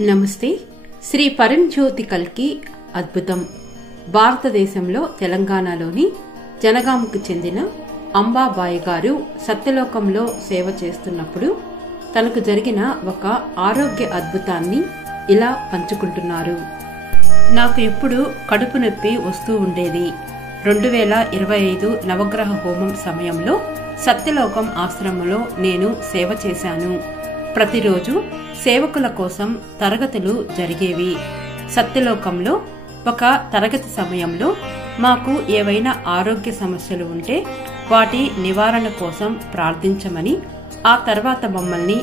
నమస్తే. శ్రీ పరంజ్యోతి కల్కి అద్భుతం. భారతదేశంలో తెలంగాణలోని జనగాంకు చెందిన అంబాబాయి గారు సత్యలోకంలో సేవ చేస్తున్నప్పుడు తనకు జరిగిన ఒక ఆరోగ్య అద్భుతాన్ని ఇలా పంచుకుంటున్నారు. నాకు ఎప్పుడు కడుపు నొప్పి వస్తూ ఉండేది. 2025 నవగ్రహ హోమం సమయంలో సత్యలోకం ఆశ్రమంలో నేను సేవ చేశాను. ప్రతిరోజు సేవకుల కోసం తరగతులు జరిగేవి. సత్యలోకంలో ఒక తరగతి సమయంలో మాకు ఏవైనా ఆరోగ్య సమస్యలు ఉంటే వాటి నివారణ కోసం ప్రార్థించమని, ఆ తర్వాత మమ్మల్ని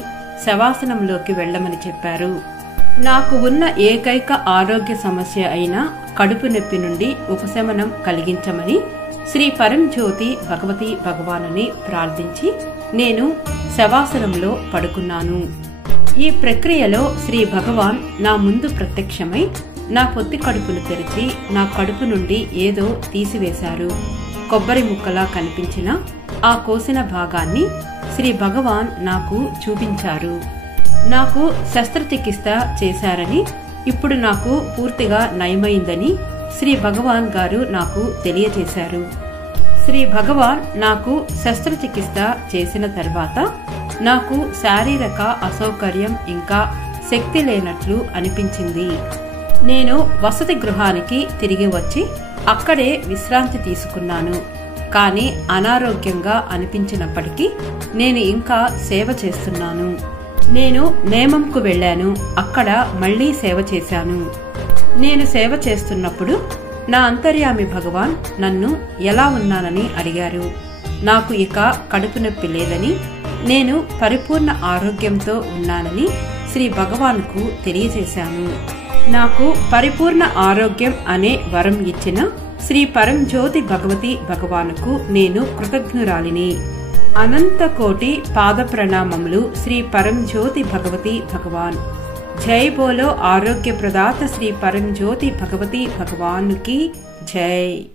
శవాసనంలోకి వెళ్లమని చెప్పారు. నాకు ఉన్న ఏకైక ఆరోగ్య సమస్య అయిన కడుపు నొప్పి నుండి ఉపశమనం కలిగించమని శ్రీ పరంజ్యోతి భగవతి భగవానుని ప్రార్థించి నేను శవాసనంలో పడుకున్నాను. ఈ ప్రక్రియలో శ్రీ భగవాన్ నా ముందు ప్రత్యక్షమై నా పొత్తి కడుపును తెరిచి నా కడుపు నుండి ఏదో తీసివేశారు. కొబ్బరి ముక్కలా కనిపించిన ఆ కోసిన భాగాన్ని శ్రీ భగవాన్ నాకు చూపించారు. నాకు శస్త్రచికిత్స చేశారని, ఇప్పుడు నాకు పూర్తిగా నయమైందని శ్రీ భగవాన్ గారు నాకు తెలియజేశారు. శ్రీ భగవాన్ నాకు శస్త్రచికిత్స చేసిన తర్వాత నాకు శారీరక అసౌకర్యం ఇంకా శక్తి లేనట్లు అనిపించింది. నేను వసతి గృహానికి తిరిగి వచ్చి అక్కడే విశ్రాంతి తీసుకున్నాను. కానీ అనారోగ్యంగా అనిపించినప్పటికీ నేను ఇంకా సేవ చేస్తున్నాను. నేను నేమంకు వెళ్లాను. అక్కడ మళ్లీ సేవ చేశాను. నేను సేవ చేస్తున్నప్పుడు నా అంతర్యామి భగవాన్ నన్ను ఎలా ఉన్నానని అడిగారు. నాకు ఇక కడుపు నొప్పి లేదని, నేను పరిపూర్ణ ఆరోగ్యంతో ఉన్నానని శ్రీ భగవాన్కు తెలియజేశాను. నాకు పరిపూర్ణ ఆరోగ్యం అనే వరం ఇచ్చిన శ్రీ పరంజ్యోతి భగవతి భగవానుకు నేను కృతజ్ఞురాలిని. అనంత కోటి పాద ప్రణామములు శ్రీ పరంజ్యోతి భగవతి భగవాన్. జై బోలో ఆరోగ్య ప్రదాత శ్రీ పరంజ్యోతి భగవతి భగవానుకి జై.